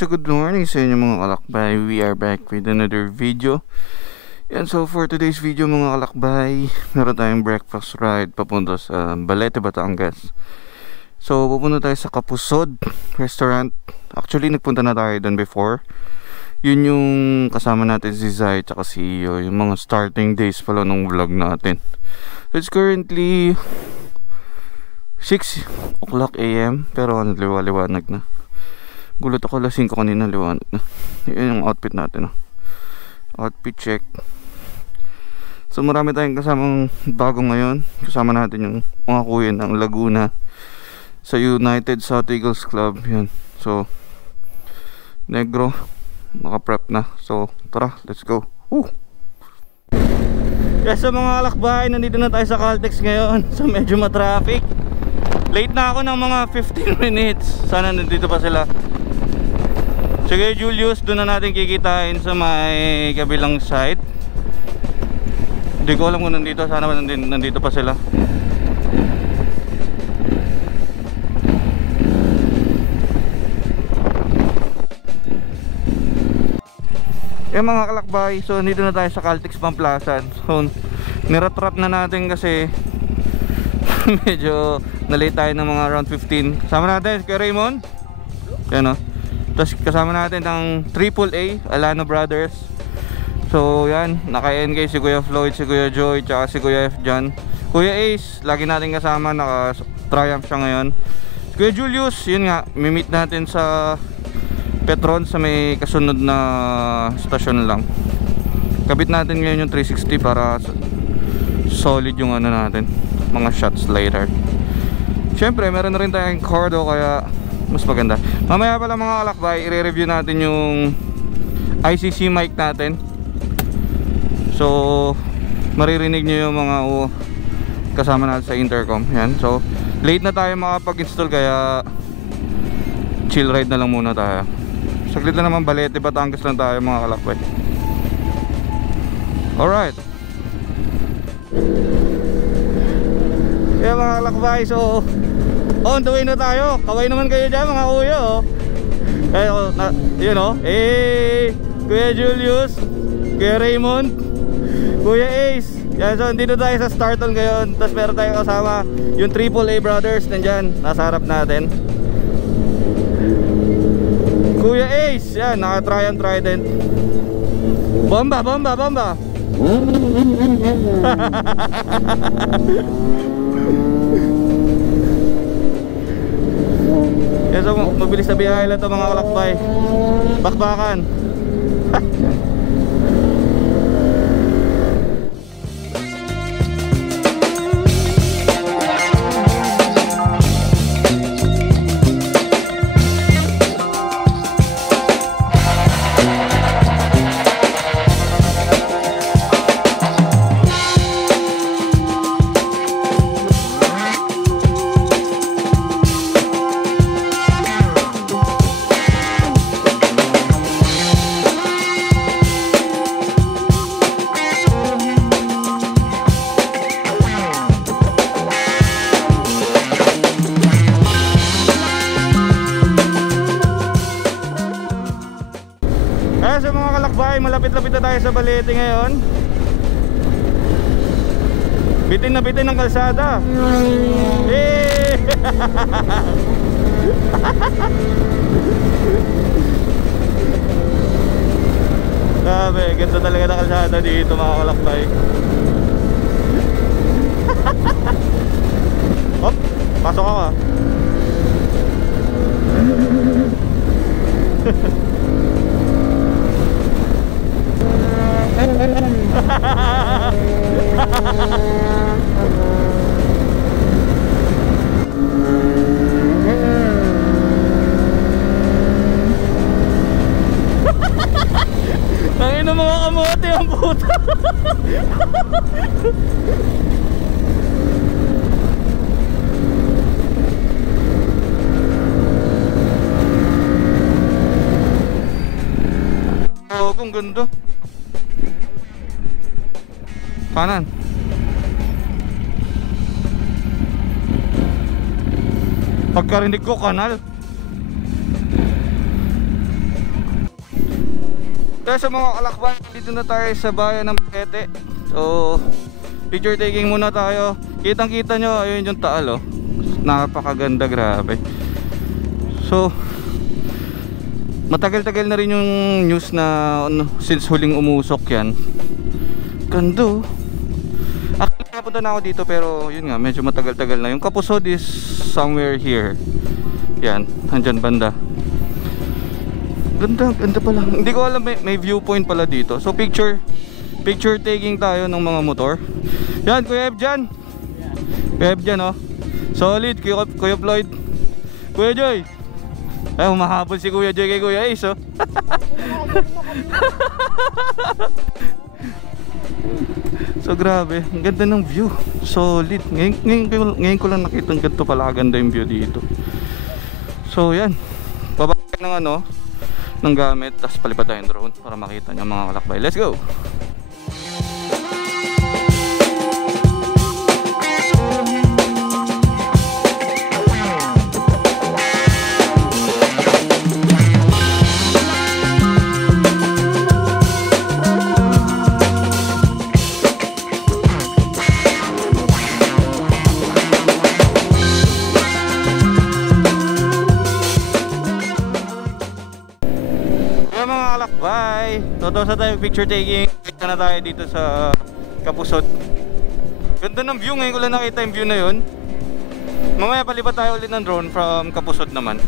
So good morning sa inyo mga kalakbay. We are back with another video. And so for today's video mga kalakbay, meron tayong breakfast ride papunta sa Balete, Batangas. So pupunta tayo sa Kapusod Restaurant. Actually nagpunta na tayo doon before. Yun yung kasama natin si Zai at si Iyo, yung mga starting days pala ng vlog natin. So it's currently 6 o'clock AM, pero liwanag na. Gulat ako, alas 5 kanina, liwanag na. Yun yung outfit natin, outfit check. So marami tayong kasamang bago ngayon. Kasama natin yung mga kuya ng Laguna sa United South Eagles Club. Yan. So Negro, naka-prep na. So tara, let's go. Woo! Yes, sa mga kalakbay, nandito na tayo sa Caltex ngayon. So medyo ma-traffic. Late na ako ng mga 15 minutes. Sana nandito pa sila. Sige Julius, doon na natin kikitain sa may kabilang side. Hindi ko alam kung nandito. Sana nandito pa sila. Yung mga kalakbay, so nandito na tayo sa Caltex Pamplasan. So nirat-rat na natin kasi medyo na-late tayo ng mga around 15. Kasama natin kay Raymond. Yan o. Tapos kasama natin ang AAA Alano Brothers. So yan, naka-NK si Kuya Floyd, si Kuya Joy, tsaka si Kuya F John. Kuya Ace, lagi natin kasama, naka-triumph siya ngayon. Kuya Julius, yun nga, mimit natin sa Petron sa may kasunod na stasyon lang. Kabit natin ngayon yung 360 para solid yung ano natin, mga shots later. Siyempre meron na rin tayong cordo kaya mas maganda. Mamaya pala mga kalakbay, i-review natin yung ICC mic natin. So maririnig nyo yung mga kasama natin sa intercom. Yan. So late na tayo makapag-install kaya chill ride na lang muna tayo. Saglit na naman, Balete, Batangas lang tayo mga kalakbay. Alright. Yeah mga kalakbay, so on the way na tayo. Kaway naman kayo dyan mga kuya you know, Kuya Julius, Kuya Raymond, Kuya Ace. Yan, so dito tayo sa Starton ngayon. Tapos meron tayong kasama yung AAA Brothers, nandyan, nasa harap natin. Kuya Ace, yan, naka-Triumph Trident. Bomba, bomba, bomba. Yan, so mabilis na biyahe lang ito mga kalakbay. Bakbakan. Malapit-lapit na tayo sa Balete ngayon. Bitin na bitin ng kalsada. Grabe, ganda talaga ng kalsada dito mga kalakbay. Hop, pasok ako Tangin ng mga kamote ang puta. Oh, kung ganda. Kanan. Pagkarinig ko kanal. Kaya sa mga kalakban, dito na tayo sa bayan ng Paquete. So picture taking muna tayo. Kitang kita nyo, ayun yung taal oh. Napakaganda, grabe. So matagal-tagal na rin yung news na since huling umusok yan. Ganda oh. Actually napunta na ako dito pero yun nga, medyo matagal-tagal na. Yung Kapusod is somewhere here. Yan, andyan banda. Ganda, ganda pala. Hindi ko alam, may viewpoint pala dito. So picture taking tayo ng mga motor. Yan, Kuya Eb dyan. Kuya Eb dyan oh. Solid, Kuya Floyd. Kuya Joy. Ay, humahabol si Kuya Joy kay Kuya Ace oh. So grabe, ang ganda ng view. Solid. Ngayon ko lang nakita ng ganito pala kaganda yung view dito. So yan, babalik ng gamit, tapos palipad tayong drone para makita nyo mga kalakbay. Let's go! Totoo sa tayo picture taking. Kita na tayo dito sa Kapusod. Ganda ng view, ngayon ko lang nakita yung view na yun. Mamaya palipat tayo ulit ng drone from Kapusod naman.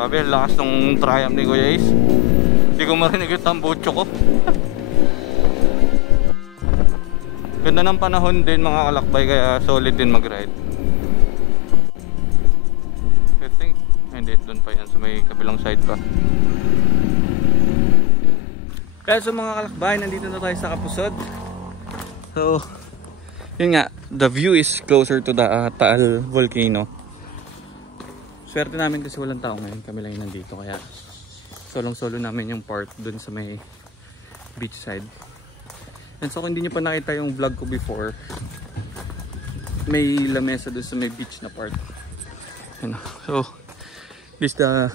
Sabi, lakas ng Triumph ni Kuya Ace. Hindi ko marinig yung tambucho ko. Ganda ng panahon din mga kalakbay, kaya solid din mag-ride. I think hindi, doon pa yan sa may kabilang side pa. Kaya sa mga kalakbay, nandito na tayo sa Kapusod. So yun nga, the view is closer to the Taal Volcano. Swerte namin kasi walang tao ngayon, kami lang yung nandito. Kaya solong-solo namin yung part doon sa may beach side. And so kung hindi nyo pa nakita yung vlog ko before, may lamesa doon sa may beach na part. So this is the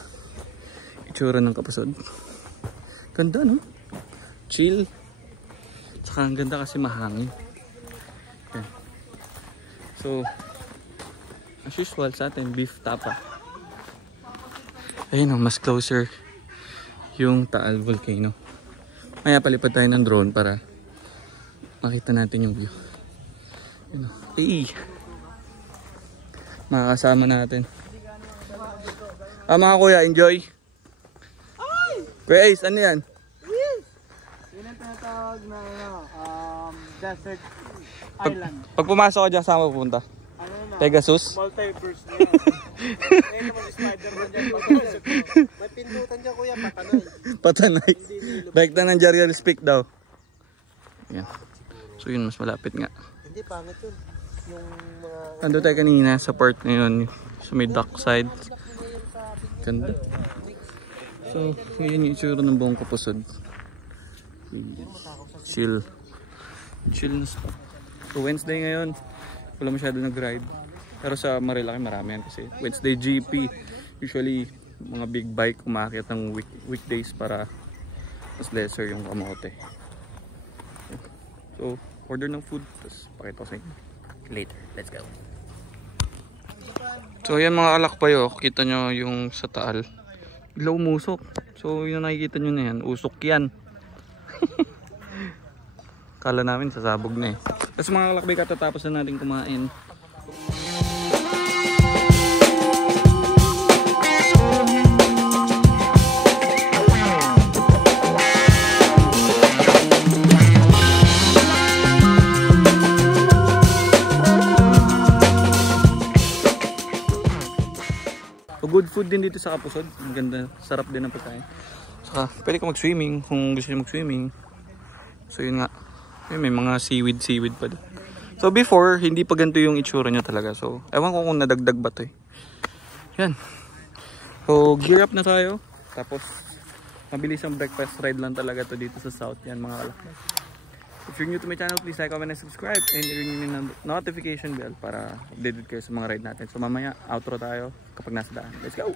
itsura ng Kapusod. Ganda no? Chill. Tsaka ang ganda kasi mahangin. Okay. So as usual sa atin, beef tapa. Ayun o, mas closer yung Taal Volcano. Maya palipad tayo ng drone para makita natin yung view. Ayun o. Hey! Makakasama natin. Mga kuya, enjoy. Kuya Ace, ano yan? Yun ang tinatawag na desert island. Pag pumasok ka dyan, saan pupunta? Ano na? Pegasus? Multiverse na yan. Ngayon naman Spider-Man dyan. May pindutan dyan kuya, patanay. Patanay. Baik na ng Jariel Speak daw. Yan. So yun, mas malapit nga. Hindi, pangit yun. Yung mga... Ando tayo kanina sa part na yun, sa may dock side. Ganda. So, yun yung itsura ng buong Kapusod. Chill. Chill na spot. So, Wednesday ngayon, wala masyado nag-ride. Pero sa Marilaki marami yan kasi Wednesday GP. Usually, mga big bike umakyat ng weekdays para mas lesser yung kamote. So, order ng food. Tapos, pakita ko sa inyo later. Let's go. So yan mga kalakbay oh, kita nyo yung sa Taal. Bigla umusok. So yun nakikita nyo na yan, usok yan. Kala namin sasabog na eh. Kasi mga kalakbay, katatapos na natin kumain. Good food din dito sa Kapusod. Ang ganda, sarap din ang pagkain. Saka pwede ka mag-swimming kung gusto niyo mag-swimming. So yun nga, may mga seaweed pa doon. So before, hindi pa ganito yung itsura niya talaga. So ewan ko kung nadagdag ba to eh. Yan. So gear up na tayo. Tapos mabilis ang breakfast ride lang talaga to dito sa South. Yan mga kalakbay. If you're new to my channel, please like, comment, and subscribe. And ring yung notification bell para updated kayo sa mga ride natin. So mamaya, outro tayo kapag nasa daan. Let's go!